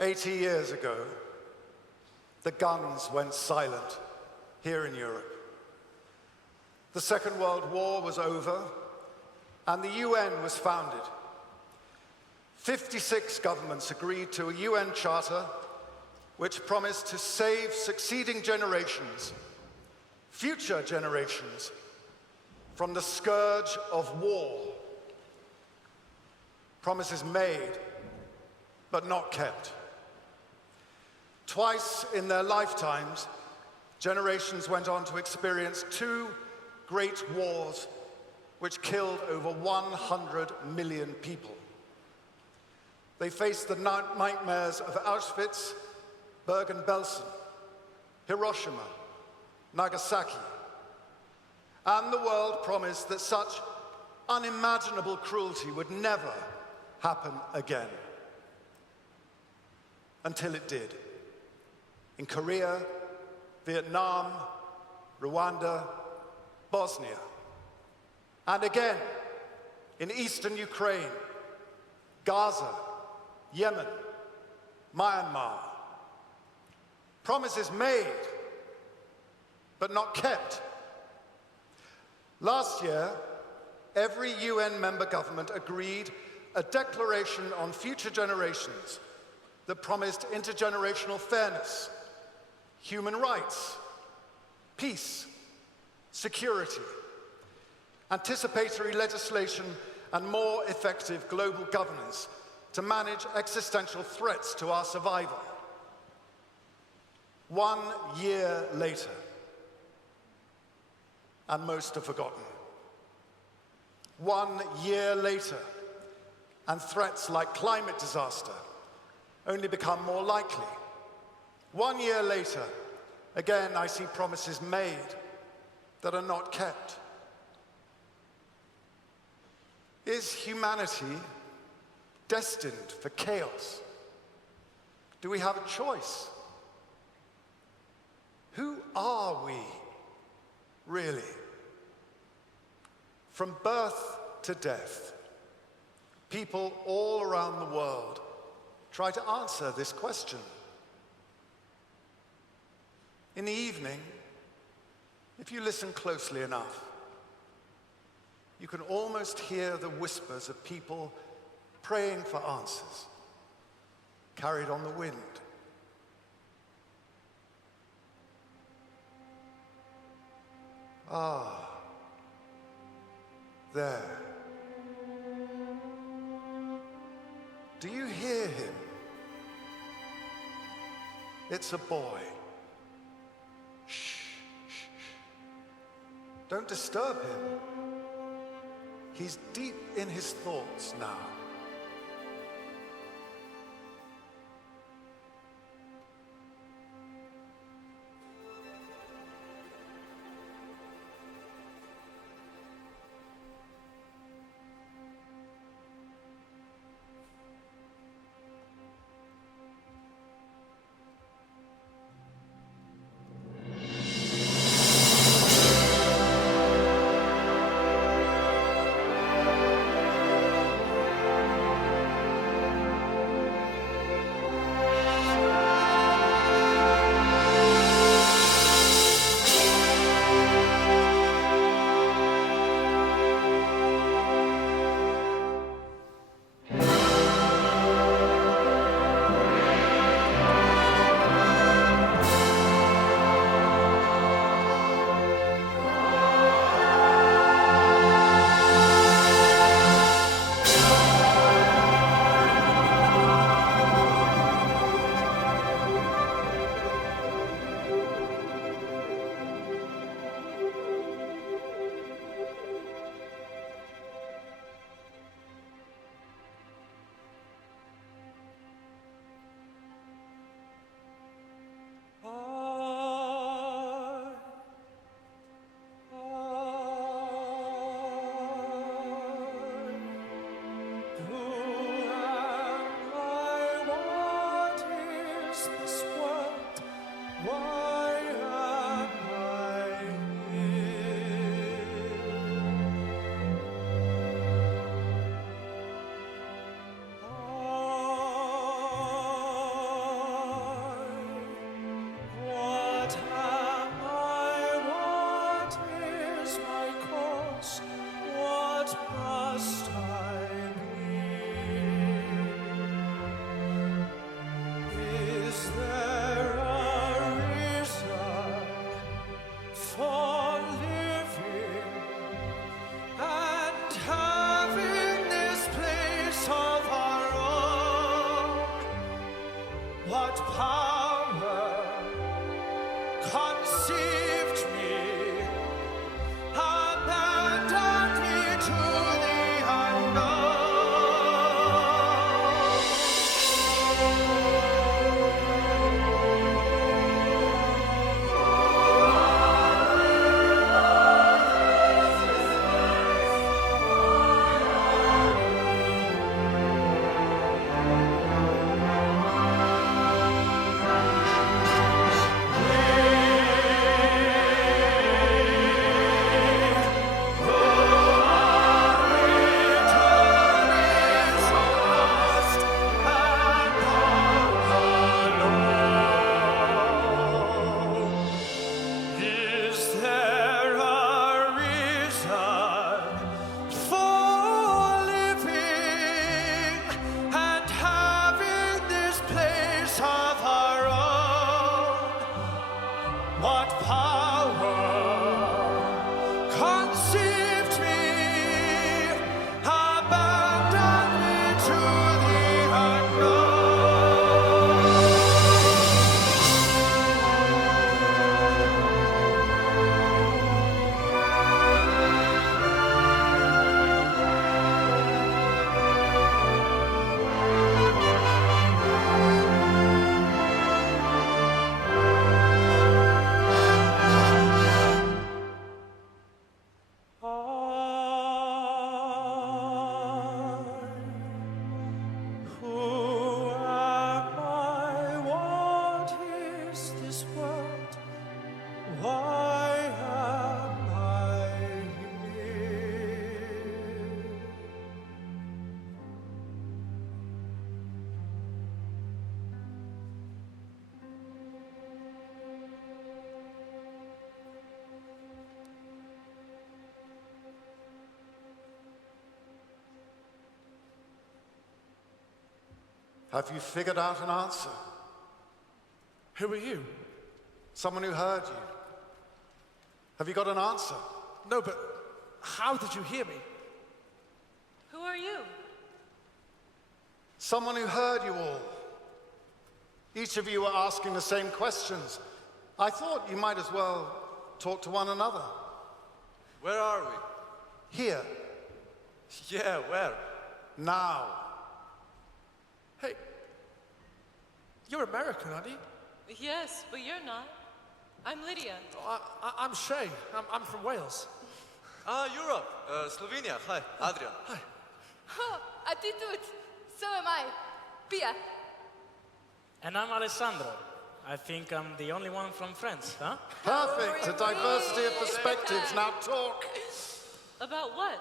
80 years ago, the guns went silent here in Europe. The Second World War was over, and the UN was founded. 56 governments agreed to a UN charter which promised to save succeeding generations, future generations, from the scourge of war. Promises made, but not kept. Twice in their lifetimes, generations went on to experience two great wars which killed over 100 million people. They faced the nightmares of Auschwitz, Bergen-Belsen, Hiroshima, Nagasaki, and the world promised that such unimaginable cruelty would never happen again. Until it did. In Korea, Vietnam, Rwanda, Bosnia, and again in eastern Ukraine, Gaza, Yemen, Myanmar. Promises made, but not kept. Last year, every UN member government agreed a declaration on future generations that promised intergenerational fairness, human rights, peace, security, anticipatory legislation, and more effective global governance to manage existential threats to our survival. 1 year later, and most are forgotten. 1 year later, and threats like climate disaster only become more likely. 1 year later, again I see promises made that are not kept. Is humanity destined for chaos? Do we have a choice? Who are we, really? From birth to death, people all around the world try to answer this question. In the evening, if you listen closely enough, you can almost hear the whispers of people praying for answers, carried on the wind. Ah, there. Do you hear him? It's a boy. Shh, shh, shh. Don't disturb him. He's deep in his thoughts now. Have you figured out an answer? Who are you? Someone who heard you. Have you got an answer? No, but how did you hear me? Who are you? Someone who heard you all. Each of you were asking the same questions. I thought you might as well talk to one another. Where are we? Here, Yeah, where? now. Hey, you're American, aren't you? Yes, but you're not. I'm Lydia. I'm Shay. I'm from Wales. Europe. Slovenia. Hi, Adrian. Oh, a ti tudi. So am I. Pia. And I'm Alessandro. I think I'm the only one from France, huh? Perfect, a diversity of perspectives. Now talk. About what?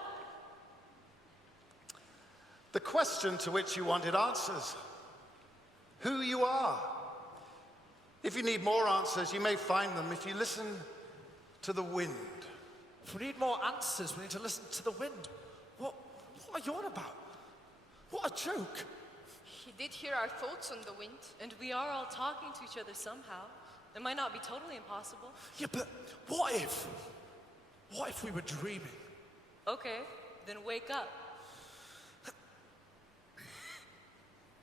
The question to which you wanted answers. Who you are. If you need more answers, you may find them if you listen to the wind. If we need more answers, we need to listen to the wind. What are you on about? What a joke. He did hear our thoughts on the wind. And we are all talking to each other somehow. It might not be totally impossible. Yeah, but what if? What if we were dreaming? Okay, then wake up.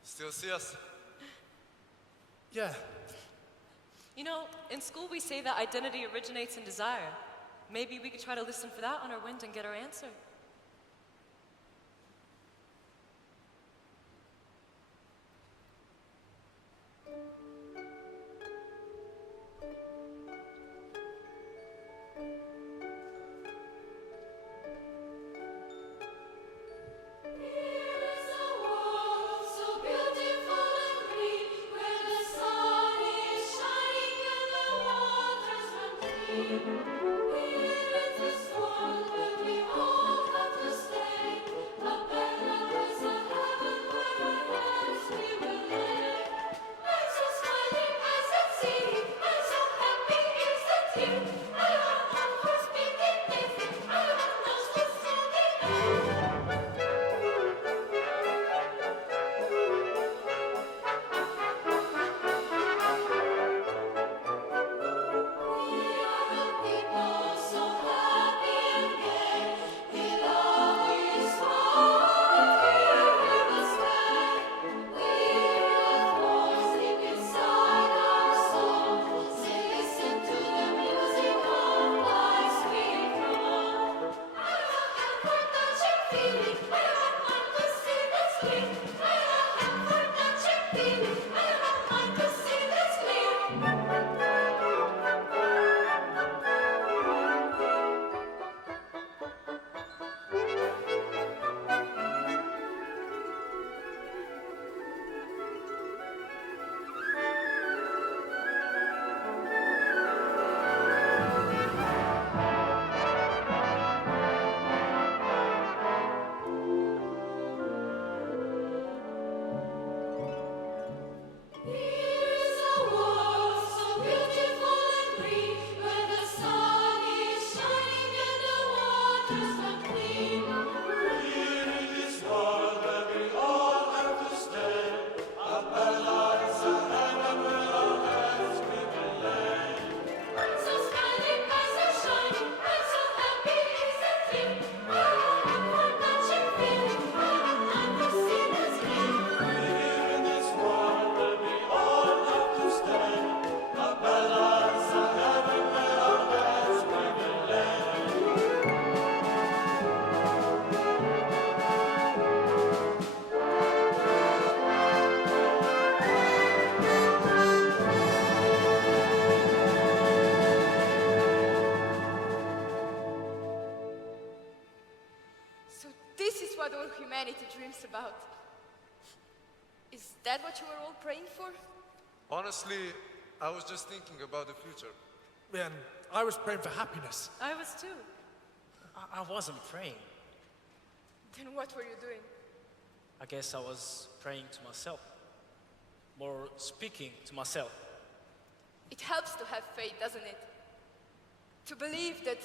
Still see us? Yeah. You know, in school we say that identity originates in desire. Maybe we could try to listen for that on our wind and get our answer. humanity dreams about. Is that what you were all praying for? Honestly, I was just thinking about the future. Man, I was praying for happiness. I was too. I wasn't praying. Then what were you doing? I guess I was praying to myself. More speaking to myself. It helps to have faith, doesn't it? To believe that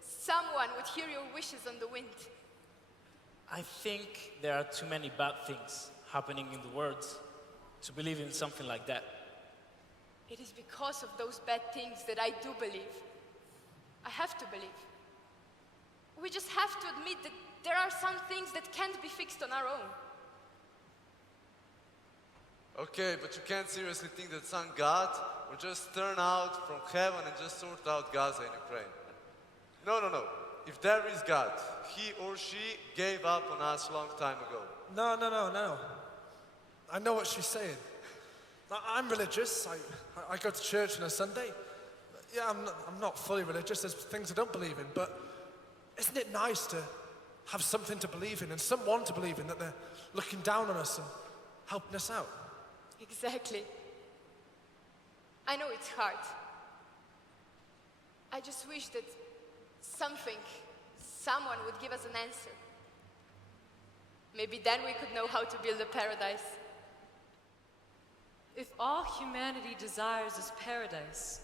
someone would hear your wishes on the wind. I think there are too many bad things happening in the world to believe in something like that. It is because of those bad things that I do believe. I have to believe. We just have to admit that there are some things that can't be fixed on our own. Okay, but you can't seriously think that some God will just turn out from heaven and just sort out Gaza and Ukraine. No, no, no. If there is God, he or she gave up on us a long time ago. No. I know what she's saying. I'm religious. I go to church on a Sunday. Yeah, I'm not fully religious. There's things I don't believe in. But isn't it nice to have something to believe in and someone to believe in, that they're looking down on us and helping us out? Exactly. I know it's hard. I just wish that someone would give us an answer. Maybe then we could know how to build a paradise. If all humanity desires is paradise,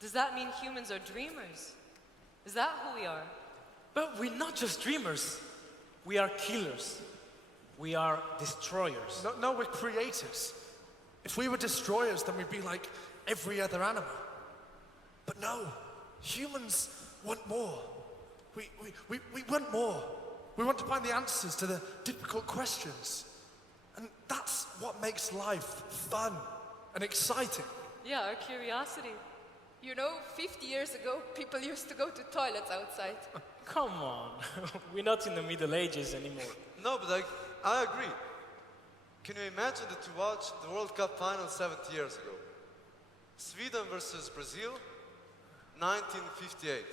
does that mean humans are dreamers? Is that who we are? But we're not just dreamers. We are killers. We are destroyers. No, we're creators. If we were destroyers, then we'd be like every other animal. But no, humans want more. We want more. We want to find the answers to the difficult questions. And that's what makes life fun and exciting. Yeah, our curiosity. You know, 50 years ago, people used to go to toilets outside. Come on. We're not in the Middle Ages anymore. No, but I agree. Can you imagine that you watched the World Cup final 70 years ago? Sweden versus Brazil, 1958.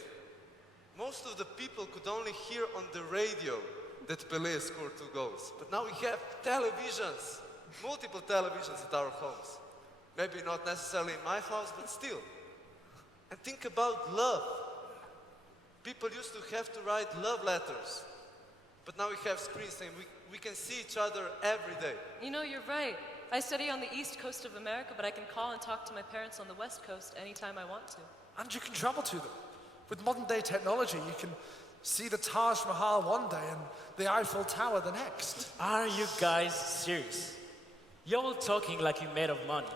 Most of the people could only hear on the radio that Pelé scored 2 goals. But now we have televisions, multiple televisions at our homes. Maybe not necessarily in my house, but still. And think about love. People used to have to write love letters. But now we have screens and we can see each other every day. You know, you're right. I study on the east coast of America, but I can call and talk to my parents on the west coast anytime I want to. And you can travel to them. With modern day technology, you can see the Taj Mahal one day and the Eiffel Tower the next. Are you guys serious? You're all talking like you're made of money.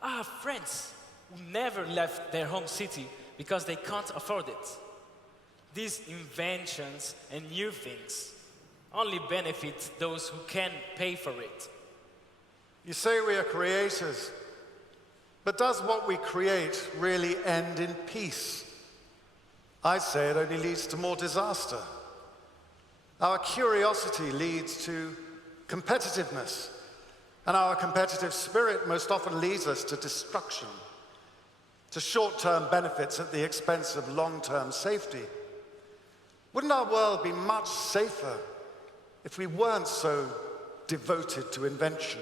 I have friends who never left their home city because they can't afford it. These inventions and new things only benefit those who can pay for it. You say we are creators, but does what we create really end in peace? I say it only leads to more disaster. Our curiosity leads to competitiveness, and our competitive spirit most often leads us to destruction, to short-term benefits at the expense of long-term safety. Wouldn't our world be much safer if we weren't so devoted to invention?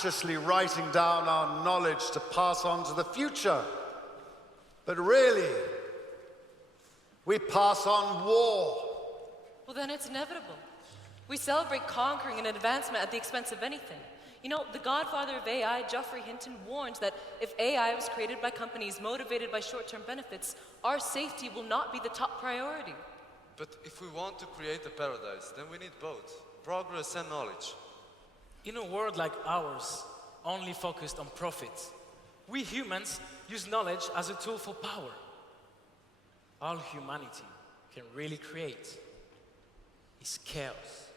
captiously writing down our knowledge to pass on to the future. But really, we pass on war. Well, then it's inevitable. We celebrate conquering and advancement at the expense of anything. You know, the godfather of AI, Geoffrey Hinton, warns that if AI was created by companies motivated by short-term benefits, our safety will not be the top priority. But if we want to create a paradise, then we need both progress and knowledge. In a world like ours, only focused on profit, we humans use knowledge as a tool for power. All humanity can really create is chaos.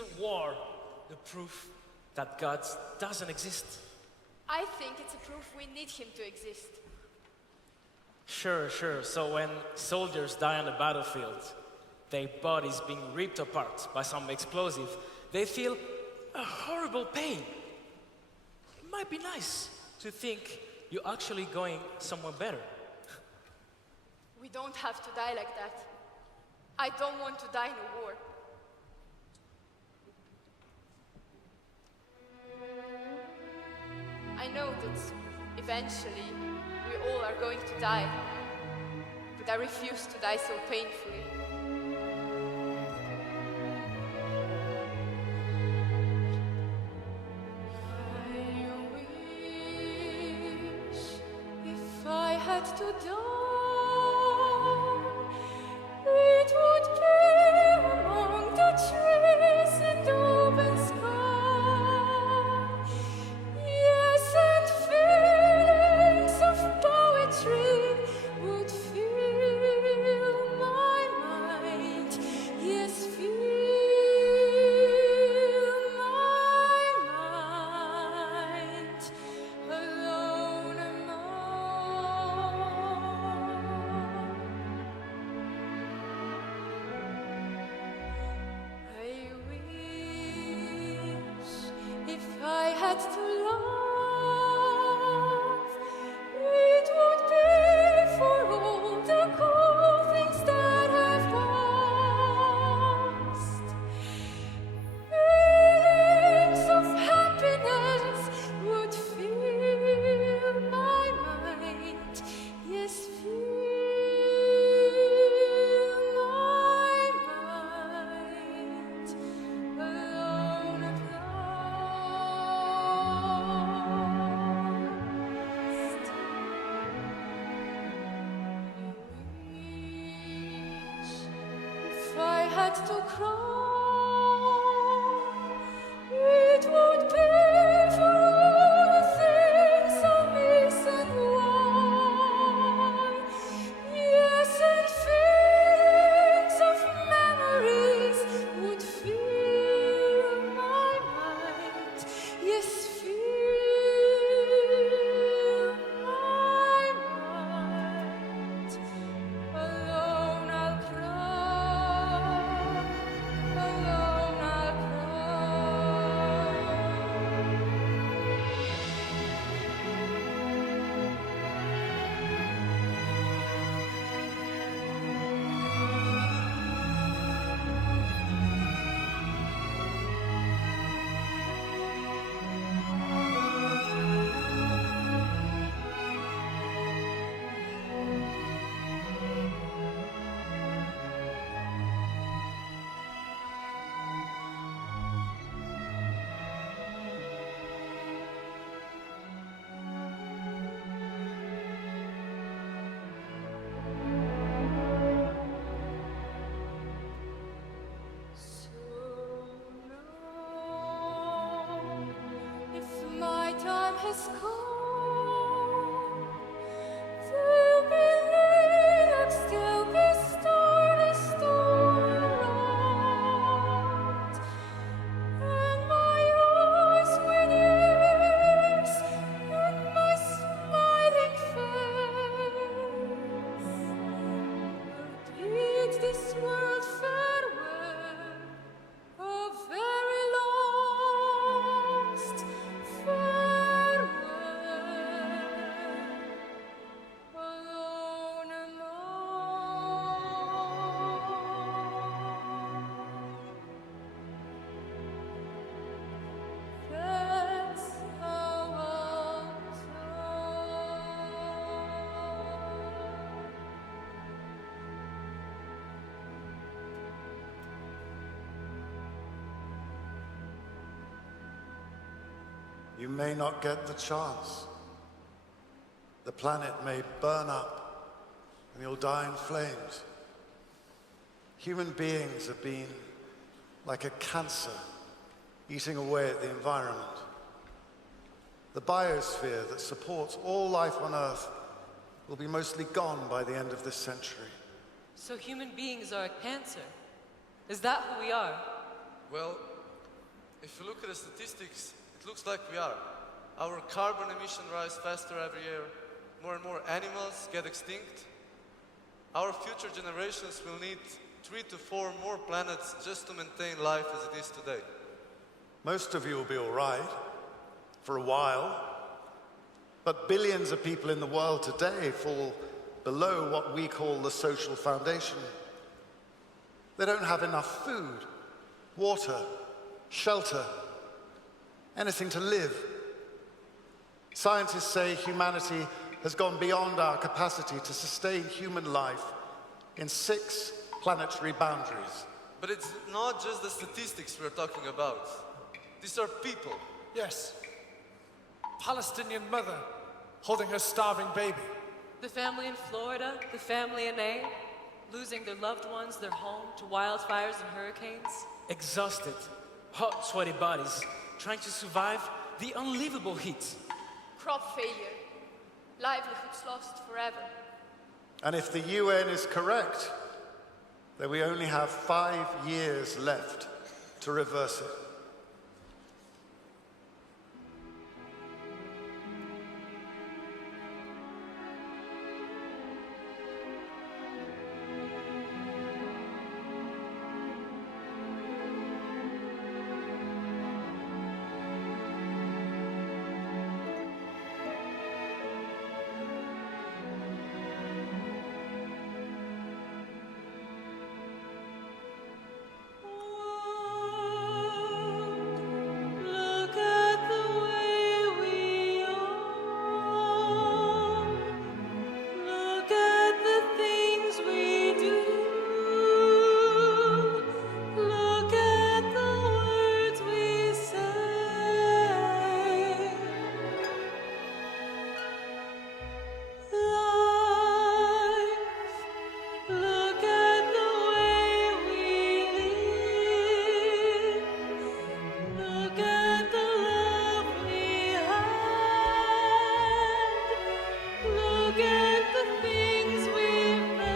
Isn't war the proof that God doesn't exist? I think it's a proof we need him to exist. Sure. So when soldiers die on the battlefield, their bodies being ripped apart by some explosive, they feel a horrible pain. It might be nice to think you're actually going somewhere better. We don't have to die like that. I don't want to die in a war. I know that eventually we all are going to die, but I refuse to die so painfully. I wish if I had to die, it would be among the trees and open sky. Yes, and feelings of poetry would fill my mind. Yes, fill my mind. Alone am I. I wish if I had to love, it would be for all the cold things that have passed. Feelings of happiness would fill my mind. Yes, fill my mind. Alone at last. If I had to cry, it would be for all the things I miss and why. Yes, and feelings of memories would fill my mind. Yes, fill my mind. Alone I'll cry. Alone I'll if my time has come, there'll be lilacs, there'll be stars around, and my eyes with years, and my smiling face will bid this world farewell. A very last farewell. Alone am I. That's how I'll die. You may not get the chance. The planet may burn up and you'll die in flames. Human beings have been like a cancer eating away at the environment. The biosphere that supports all life on Earth will be mostly gone by the end of this century. So human beings are a cancer. Is that who we are? Well, If you look at the statistics, it looks like we are. Our carbon emission rise faster every year. More and more animals get extinct. Our future generations will need 3 to 4 more planets just to maintain life as it is today. Most of you will be all right for a while, but billions of people in the world today fall below what we call the social foundation. They don't have enough food, water, shelter, anything to live. Scientists say humanity has gone beyond our capacity to sustain human life in 6 planetary boundaries. But it's not just the statistics we're talking about. These are people. Yes. Palestinian mother holding her starving baby. The family in Florida, the family in A, losing their loved ones, their home to wildfires and hurricanes. Exhausted, hot, sweaty bodies, trying to survive the unlivable heat. Crop failure. Livelihoods lost forever. And if the UN is correct, then we only have 5 years left to reverse it. Look at the way we are. Look at the things we do. Look at the words we say. Life. Look at the way we live. Look at the love we had. Look at the things we've made.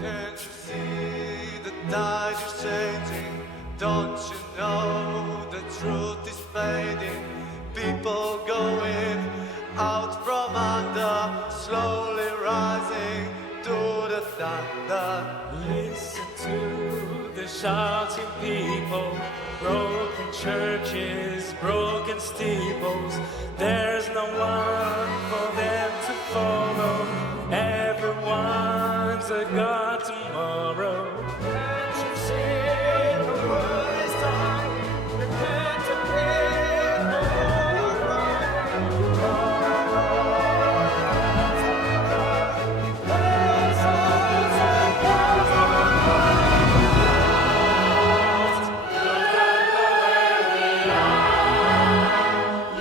Can't you see the tide is changing? Don't you know the truth is fading? People going out from under, slowly rising to the thunder. Listen to the shouting people, broken churches, broken steeples. There's no one for them to follow. Everyone's a god tomorrow. Can't you see the world is dying? Repent and pray for your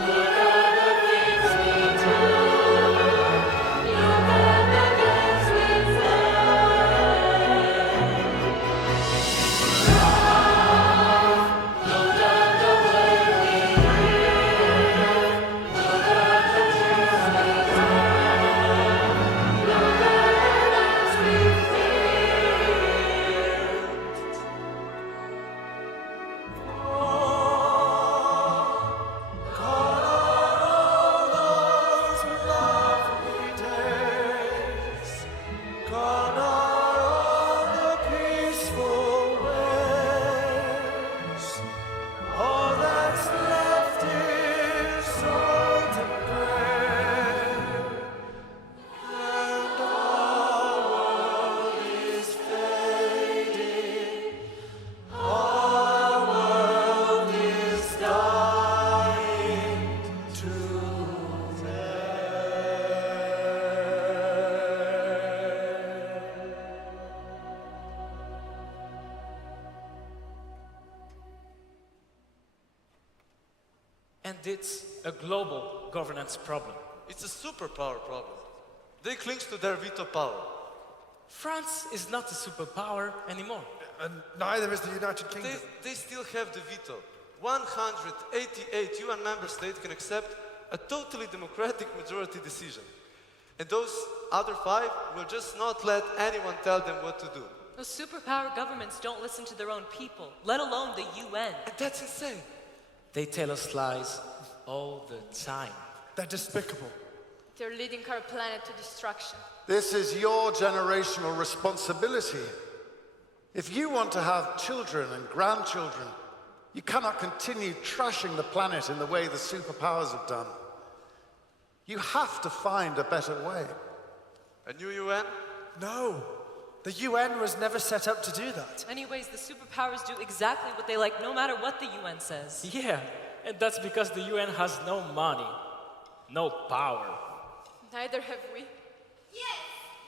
Look it's a global governance problem. It's a superpower problem. They cling to their veto power. France is not a superpower anymore. And neither is the United Kingdom. They still have the veto. 188 UN member states can accept a totally democratic majority decision. And those other 5 will just not let anyone tell them what to do. Those superpower governments don't listen to their own people, let alone the UN. And that's insane. They tell us lies all the time. They're despicable. They're leading our planet to destruction. This is your generational responsibility. If you want to have children and grandchildren, you cannot continue trashing the planet in the way the superpowers have done. You have to find a better way. A new UN? No. The UN was never set up to do that. Anyways, the superpowers do exactly what they like, no matter what the UN says. Yeah, and that's because the UN has no money, no power. Neither have we. Yes,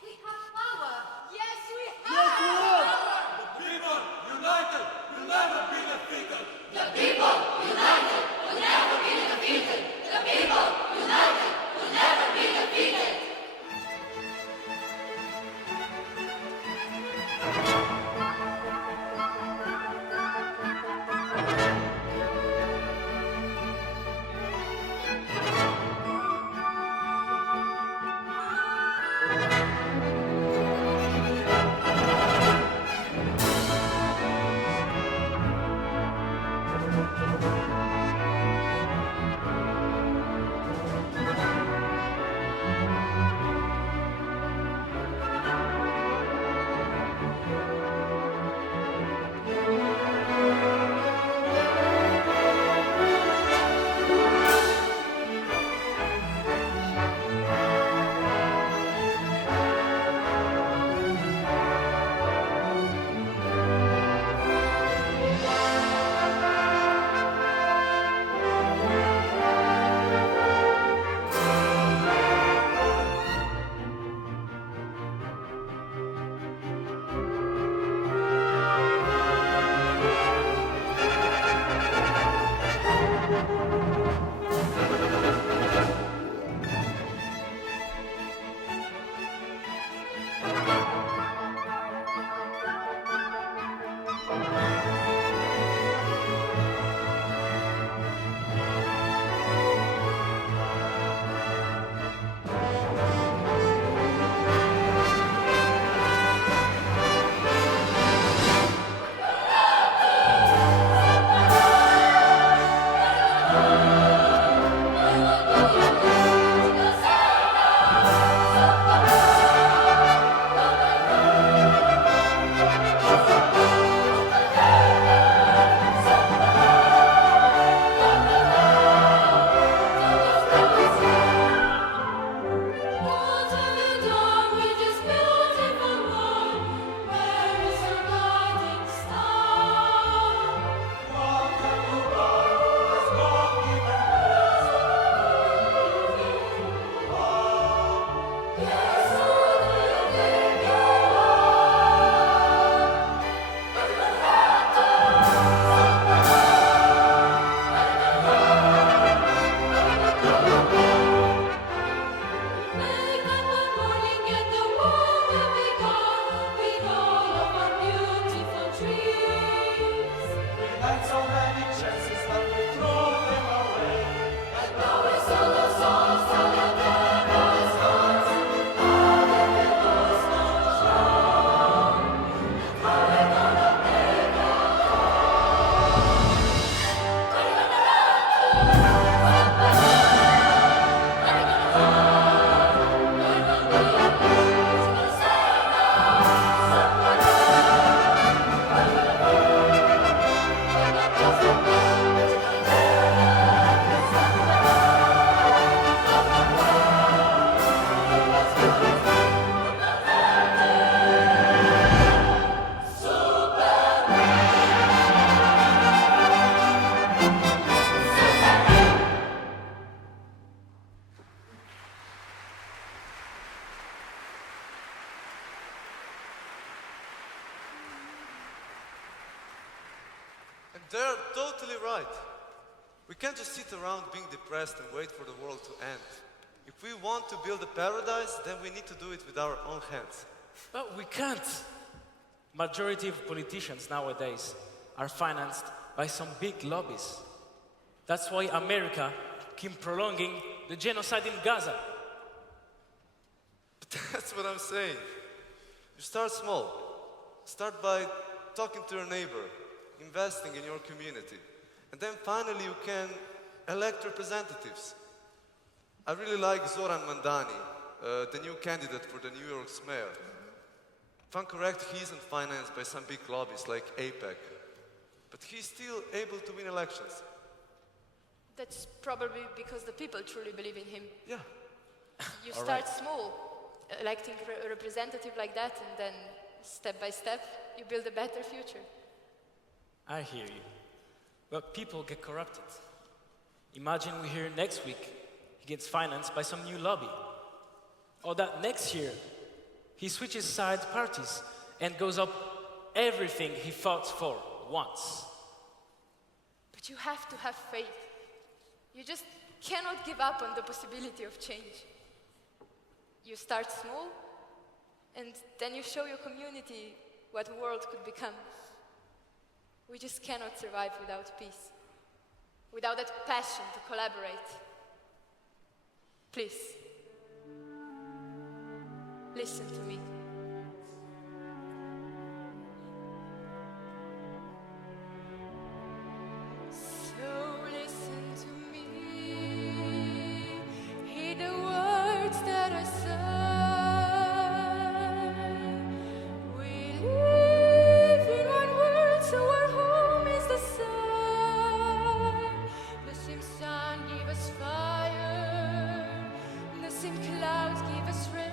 we have power. Yes, we have! The people united will never be defeated. The people united will never be defeated. The people united will never be defeated. And they're totally right. We can't just sit around being depressed and wait for the world to end. If we want to build a paradise, then we need to do it with our own hands. But we can't. Majority of politicians nowadays are financed by some big lobbies. That's why America keep prolonging the genocide in Gaza. But that's what I'm saying. You start small. Start by talking to your neighbor, investing in your community. And then finally you can elect representatives. I really like Zoran Mandani, the new candidate for the New York's mayor. If I'm correct, he isn't financed by some big lobbies like APEC. But he's still able to win elections. That's probably because the people truly believe in him. Yeah. You start small, electing a representative like that, and then step by step, you build a better future. I hear you. But people get corrupted. Imagine we hear next week he gets financed by some new lobby. Or that next year he switches side parties and goes up everything he fought for once. But you have to have faith. You just cannot give up on the possibility of change. You start small, and then you show your community what the world could become. We just cannot survive without peace, without that passion to collaborate. Please, listen to me. So listen to me, hear the words that I say. We live in one world, so our home is the sun. The same sun give us fire, the same clouds give us rain.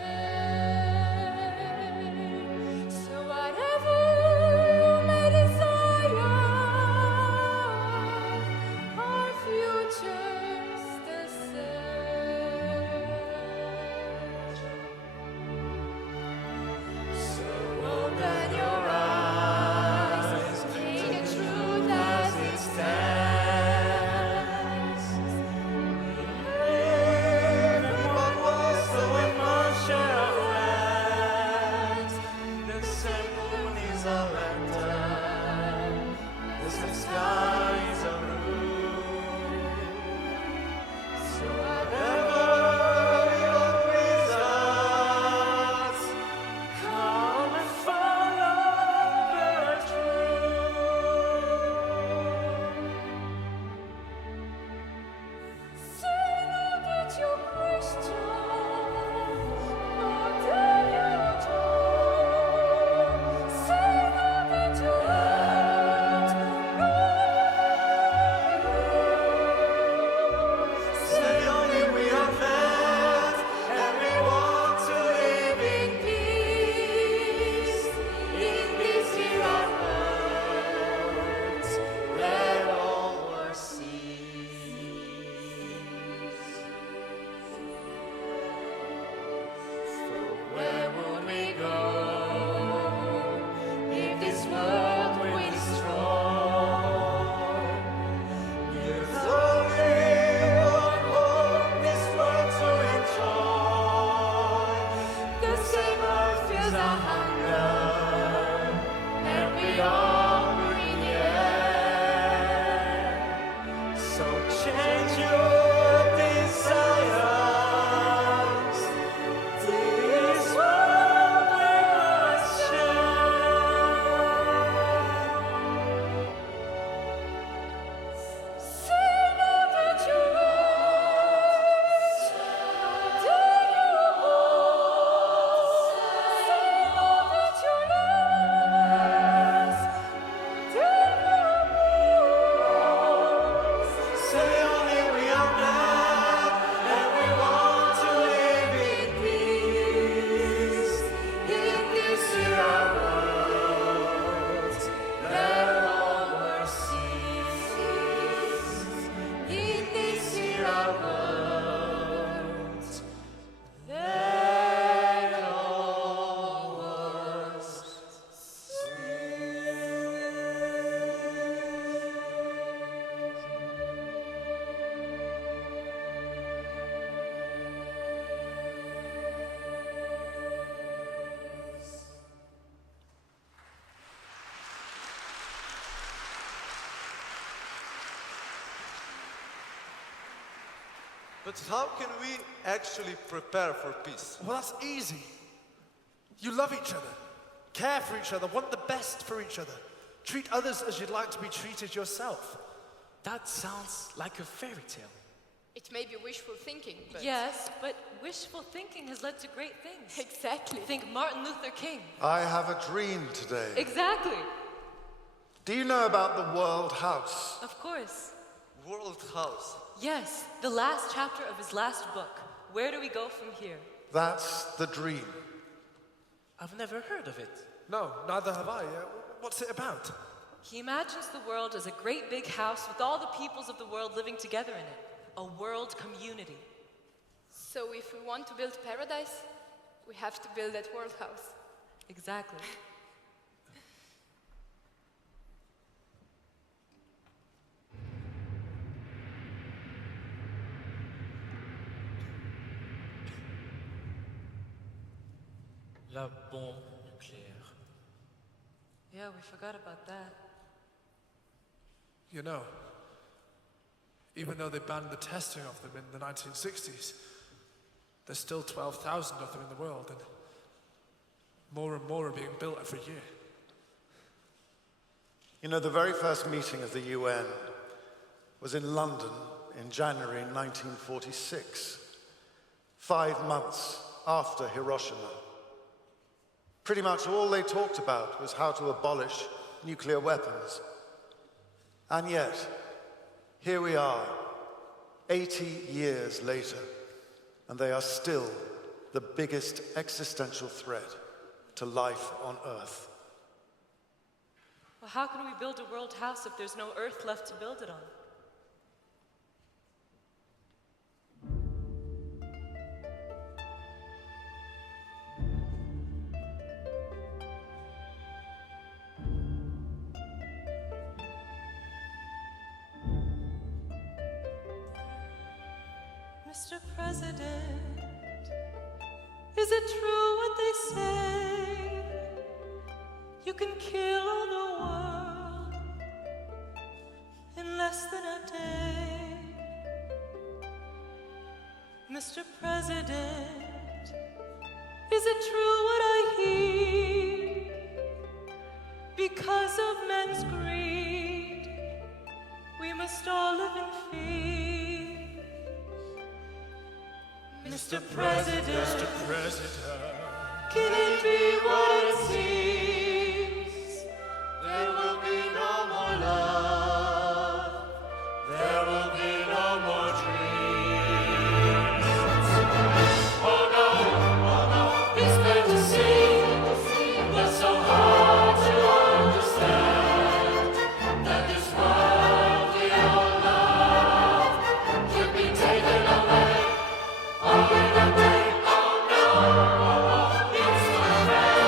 But how can we actually prepare for peace? Well, that's easy. You love each other, care for each other, want the best for each other. Treat others as you'd like to be treated yourself. That sounds like a fairy tale. It may be wishful thinking, but... Yes, but wishful thinking has led to great things. Exactly. Think Martin Luther King. I have a dream today. Exactly. Do you know about the World House? Of course. World House. Yes, the last chapter of his last book. Where do we go from here? That's the dream. I've never heard of it. No, neither have I. What's it about? He imagines the world as a great big house with all the peoples of the world living together in it. A world community. So if we want to build paradise, we have to build that world house. Exactly. La bombe nucléaire. Yeah, we forgot about that. You know, even though they banned the testing of them in the 1960s, there's still 12,000 of them in the world, and more are being built every year. You know, the very first meeting of the UN was in London in January 1946, 5 months after Hiroshima. Pretty much all they talked about was how to abolish nuclear weapons. And yet, here we are, 80 years later, and they are still the biggest existential threat to life on Earth. Well, how can we build a world house if there's no earth left to build it on? Mr. President, is it true what they say? You can kill all the world in less than a day. Mr. President, is it true what I hear? Because of men's greed, we must all live in fear. Mr. President, can it be what it seems? There will be no more love. There will be no more dreams. Oh no, it's plain to see, but so hard to understand that this world we all love can be taken away. All in a day. Oh no, it's not fair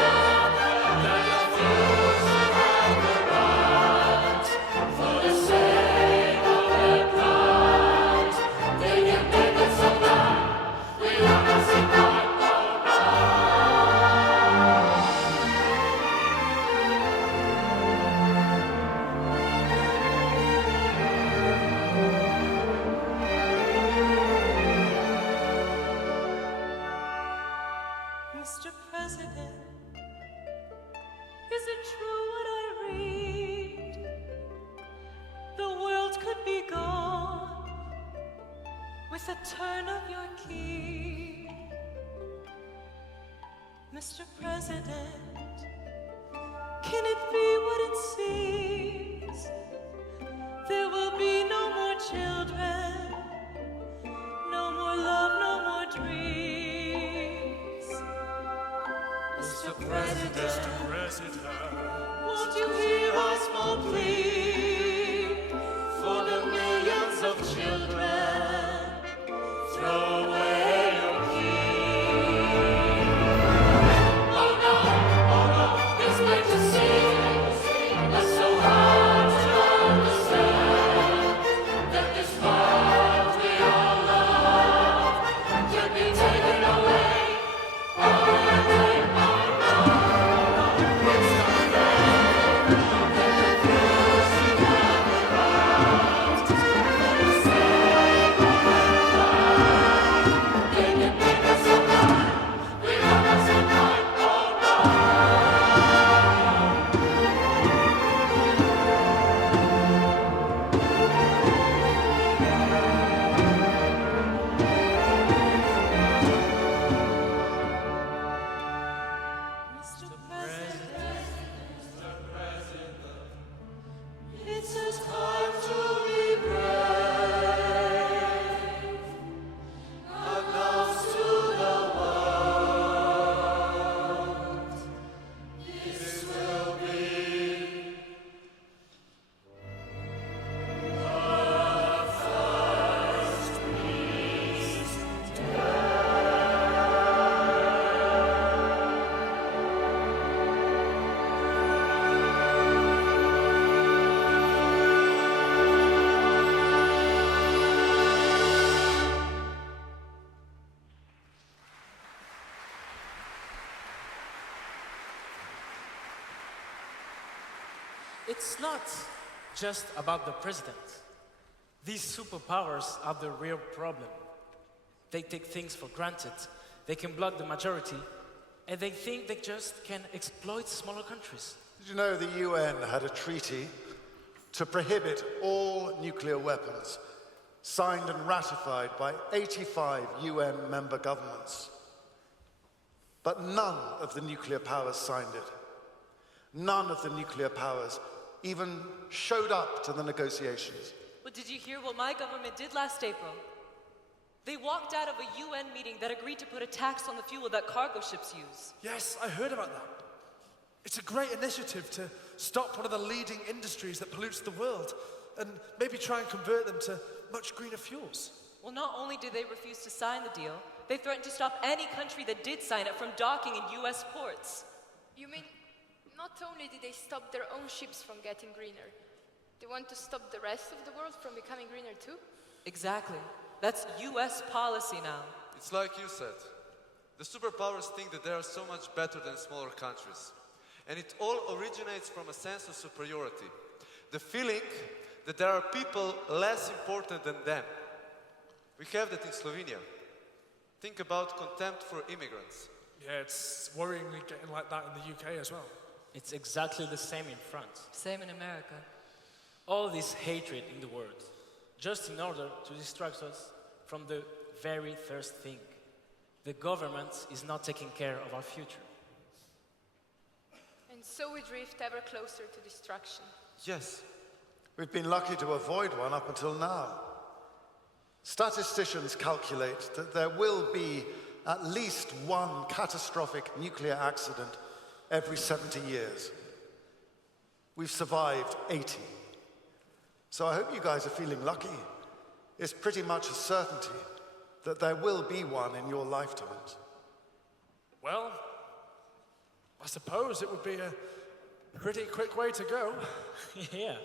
that the few should have the right for the sake of their pride. They can take it so long, we are missing right. Mr. President, is it true what I read? The world could be gone with a turn of your key. Mr. President, can it be what it seems? There will be no more children, no more love, no more dreams. Mr. President, won't you hear our small plea for the millions of children? Throw away your key. Oh no, it's plain to see, but so hard to understand that this world we all love can be taken away. All in a day. Oh no, it's not fair that the few It's not just about the president. These superpowers are the real problem. They take things for granted. They can block the majority, and they think they just can exploit smaller countries. Did you know the UN had a treaty to prohibit all nuclear weapons, signed and ratified by 85 UN member governments? But none of the nuclear powers signed it. None of the nuclear powers even showed up to the negotiations. But did you hear what my government did last April? They walked out of a UN meeting that agreed to put a tax on the fuel that cargo ships use. Yes, I heard about that. It's a great initiative to stop one of the leading industries that pollutes the world and maybe try and convert them to much greener fuels. Well, not only did they refuse to sign the deal, they threatened to stop any country that did sign it from docking in US ports. You mean, not only did they stop their own ships from getting greener, they want to stop the rest of the world from becoming greener too? Exactly. That's US policy now. It's like you said. The superpowers think that they are so much better than smaller countries. And it all originates from a sense of superiority. The feeling that there are people less important than them. We have that in Slovenia. Think about contempt for immigrants. Yeah, it's worryingly getting like that in the UK as well. It's exactly the same in France. Same in America. All this hatred in the world, just in order to distract us from the very first thing. The government is not taking care of our future. And so we drift ever closer to destruction. Yes. We've been lucky to avoid one up until now. Statisticians calculate that there will be at least one catastrophic nuclear accident every 70 years. We've survived 80. So I hope you guys are feeling lucky. It's pretty much a certainty that there will be one in your lifetimes. Well, I suppose it would be a pretty quick way to go. Yeah,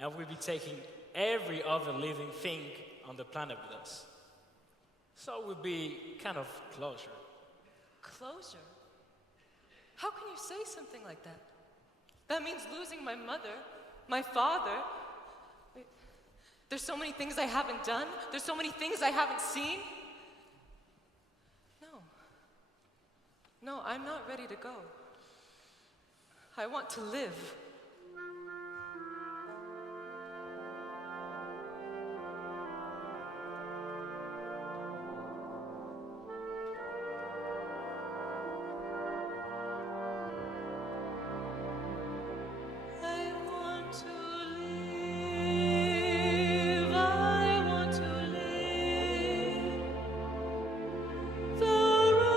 and we'll be taking every other living thing on the planet with us. So it would be kind of closure. Closure? How can you say something like that? That means losing my mother, my father. Wait, there's so many things I haven't done. There's so many things I haven't seen. No, I'm not ready to go. I want to live. The right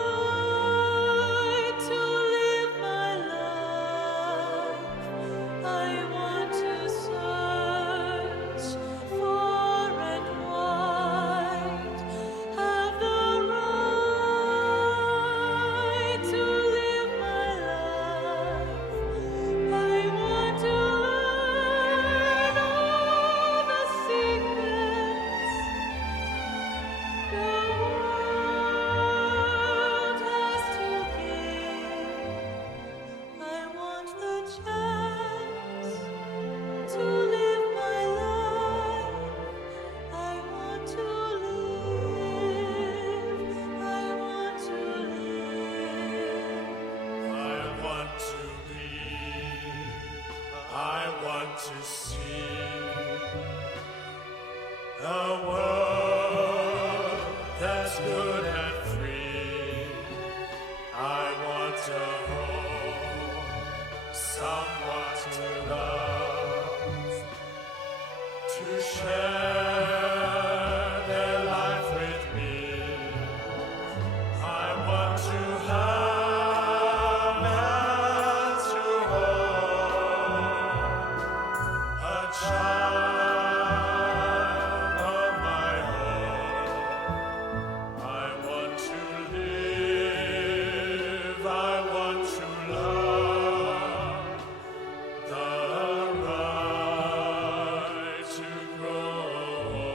to grow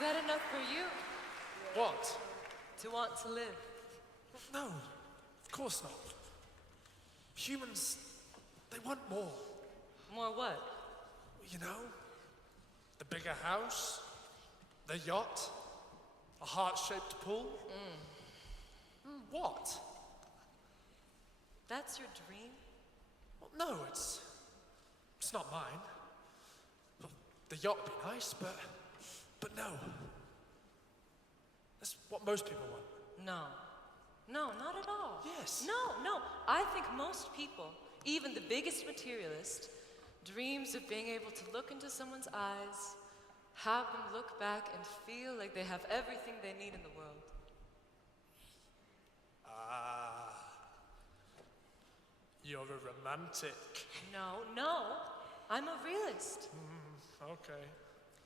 that enough for you What? to want to live? No, of course not. Humans, they want more. More what? You know, the bigger house, the yacht, a heart-shaped pool. What? That's your dream? Well, no, it's not mine. Well, the yacht would be nice, but no. That's what most people want. No. No, not at all. Yes. No. I think most people, even the biggest materialist, dreams of being able to look into someone's eyes, have them look back and feel like they have everything they need in the world. You're a romantic. No. I'm a realist. Okay.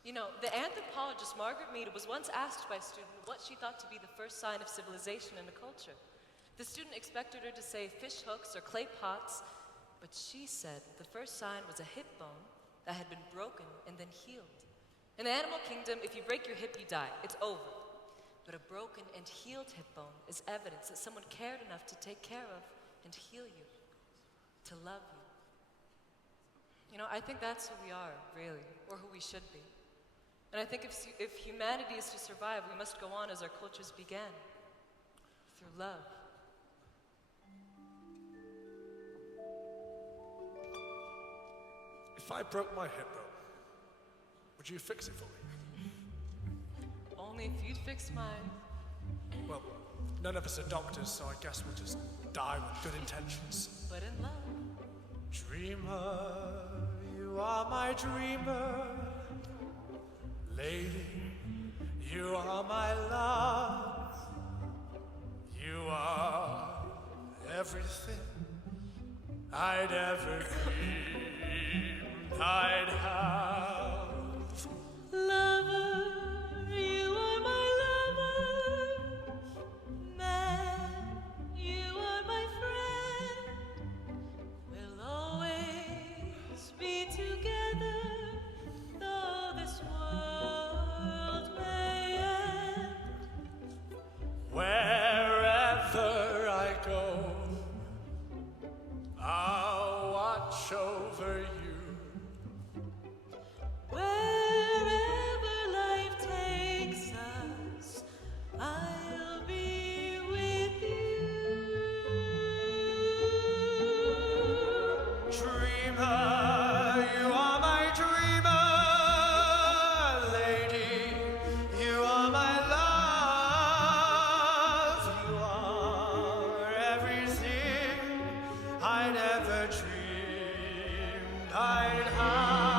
You know, the anthropologist Margaret Mead was once asked by a student what she thought to be the first sign of civilization in a culture. The student expected her to say fish hooks or clay pots, but she said the first sign was a hip bone that had been broken and then healed. In the animal kingdom, if you break your hip, you die. It's over. But a broken and healed hip bone is evidence that someone cared enough to take care of and heal you, to love you. You know, I think that's who we are, really, or who we should be. And I think if humanity is to survive, we must go on as our cultures began, through love. If I broke my hip bone, would you fix it for me? Only if you'd fix mine. Well, none of us are doctors, so I guess we'll just die with good intentions. But in love. Dreamer, you are my dreamer. Lady, you are my love. You are everything I'd ever dreamed I'd have. Lover, you are my lover. Man, you are my friend. We'll always be together, though this world may end. Wherever I go, I'll watch over you. Wherever life takes us, I'll be with you. Dreamer, you are my dreamer. Lady, you are my love. You are everything I'd ever dreamed I'd have.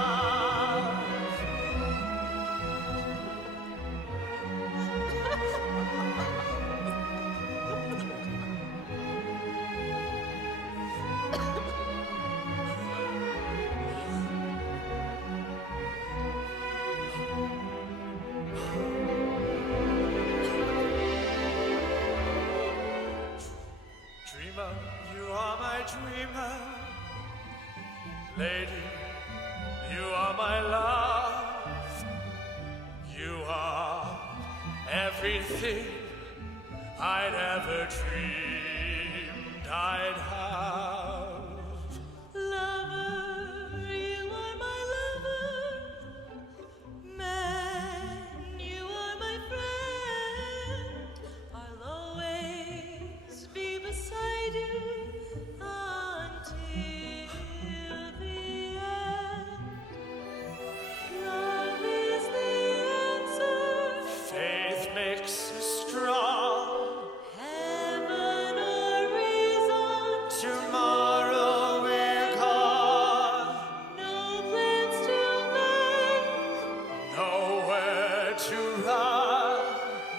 Dreamer, you are my dreamer. Lady, you are my love. You are everything I'd ever dreamed I'd have. Lover, you are my lover. Man, you are my friend. I'll always be beside you until the end. Love is the answer. Faith makes us strong. Heaven or reason. Tomorrow we're gone. No plans to make. Nowhere to run.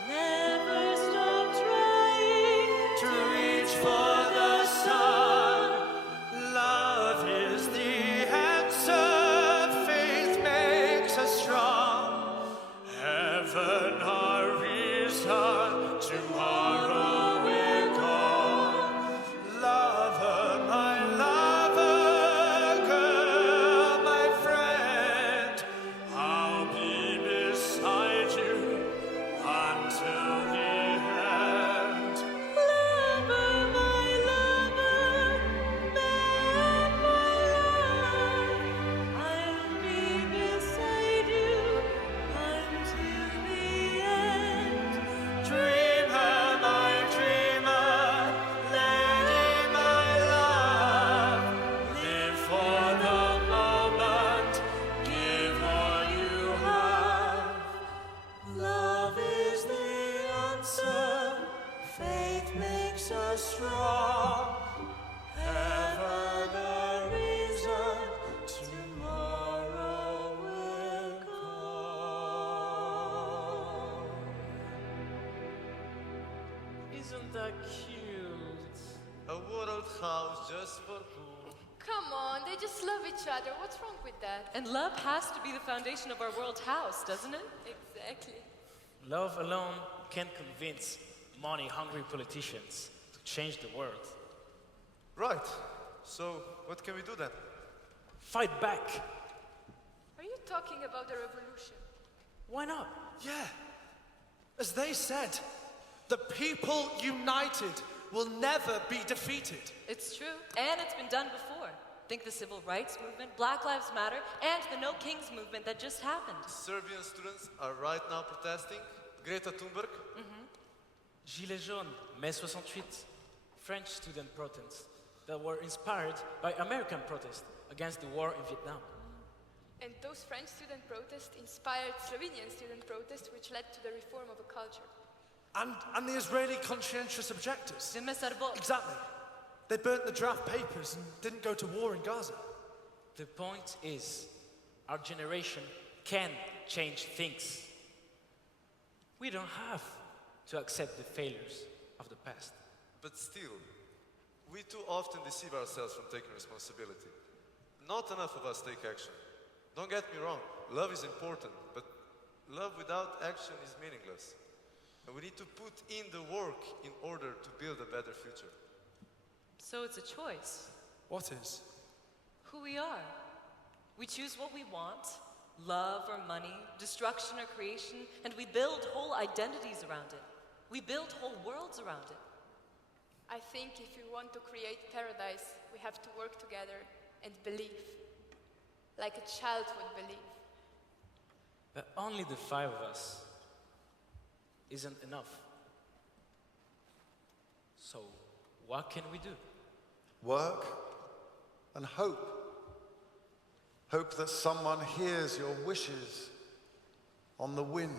Never stop trying. To reach for the sun. Love is the answer. Faith makes us strong. Heaven our reason. Tomorrow we're gone. Lover, my lover, girl, my friend. I'll be beside you answer. Faith makes us strong. Ever the reason tomorrow will come. Isn't that cute? A world house just for two. Come on, they just love each other. What's wrong with that? And love has to be the foundation of our world house, doesn't it? Exactly. Love alone can't convince money-hungry politicians to change the world. Right. So, what can we do then? Fight back. Are you talking about the revolution? Why not? Yeah. As they said, the people united will never be defeated. It's true, and it's been done before. Think the civil rights movement, Black Lives Matter, and the No Kings movement that just happened. Serbian students are right now protesting. Greta Thunberg. Gilets jaunes, Mai 68, French student protests that were inspired by American protests against the war in Vietnam. And those French student protests inspired Slovenian student protests, which led to the reform of a culture. And the Israeli conscientious objectors. The Mesarbot. Exactly. They burnt the draft papers and didn't go to war in Gaza. The point is, our generation can change things. We don't have to accept the failures of the past. But still, we too often deceive ourselves from taking responsibility. Not enough of us take action. Don't get me wrong, love is important, but love without action is meaningless. And we need to put in the work in order to build a better future. So it's a choice. What is? Who we are. We choose what we want, love or money, destruction or creation, and we build whole identities around it. We build whole worlds around it. I think if we want to create paradise, we have to work together and believe. Like a child would believe. But only the five of us isn't enough. So, what can we do? Work and hope. Hope that someone hears your wishes on the wind.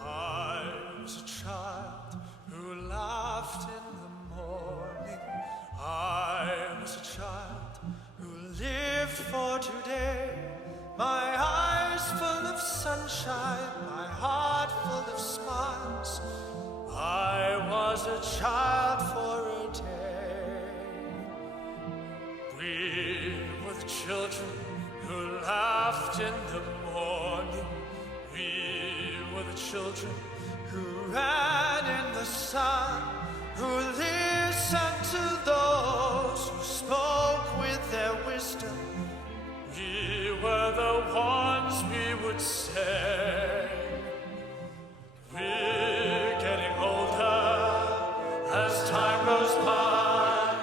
I was a child who laughed in the morning. I was a child who lived for today. My eyes full of sunshine, my heart full of smiles. I was a child for a day. We were the children who laughed in the morning. We were the children who ran in the sun, who listened to those who spoke with their wisdom. We were the ones we would say. We're getting older as time goes by,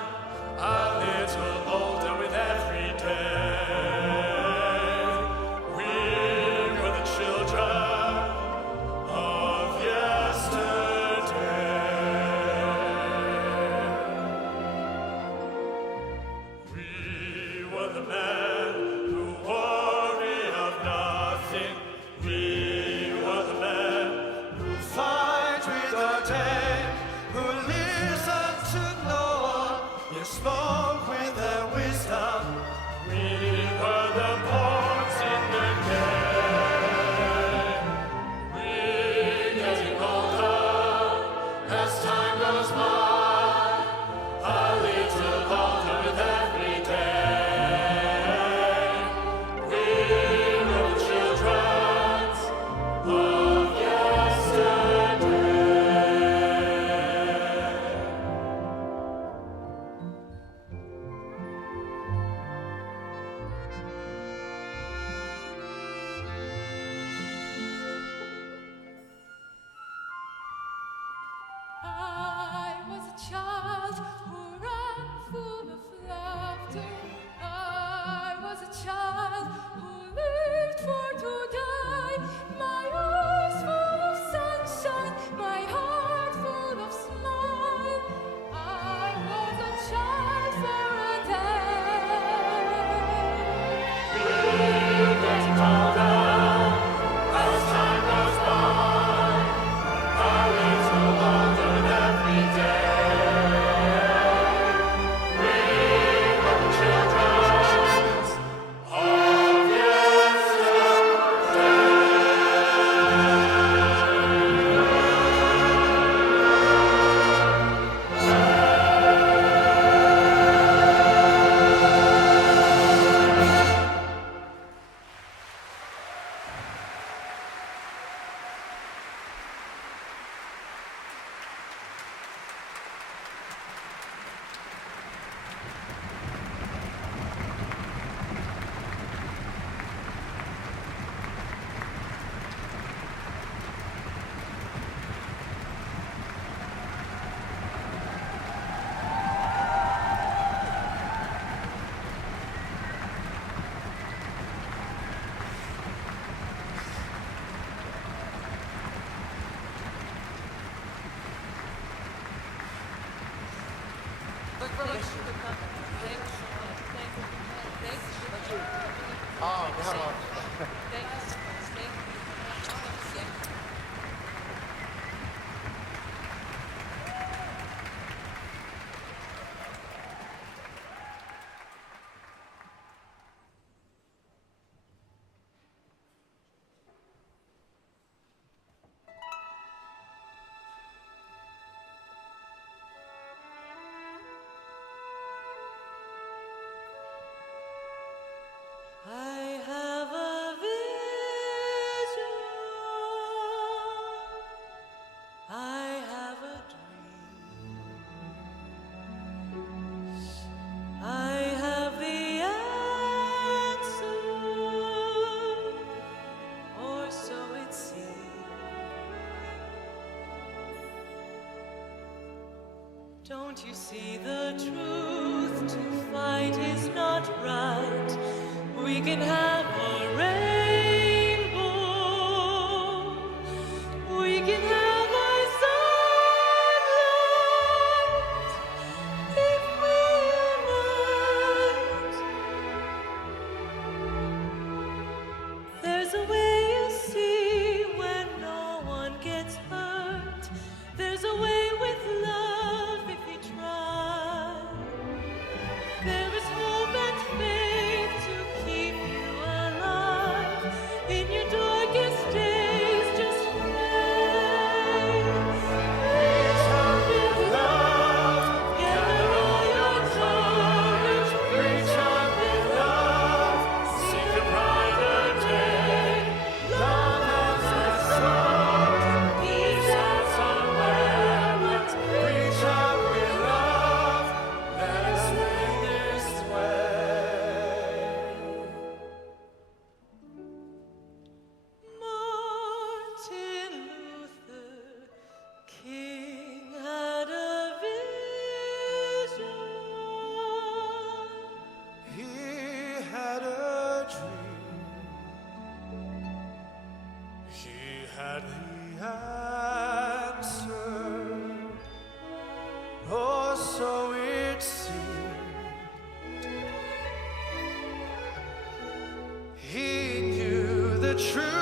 a little older with every day. We were the children of yesterday. We were the men who worry of nothing. We were the men who fight with our day, who listen to no one, yet spoke with their wisdom. We were the pawns in the game. We're getting older as time goes by, a little older with every day. We were the children of yesterday. I was a child who ran full of laughter. I was a child who lived for today. My eyes full of sunshine, my heart full of smiles. I have a vision. I have a dream. I have the answer, or so it seems. Don't you see the truth? To fight is not right. We can have a rainbow. We can have a sunlight if we unite. There's a way, you see, when no one gets hurt. There's a way with love if you try. There is hope and faith to keep you alive. In your darkest days, just pray. Reach up in love, gather all your courage. Reach up in love, seek a brighter day. Love has a song, peace has somewhere. But reach up in love, let us live this way. Martin Luther King had a vision. He had a dream. He had the answer, or so it seemed. He knew the truth.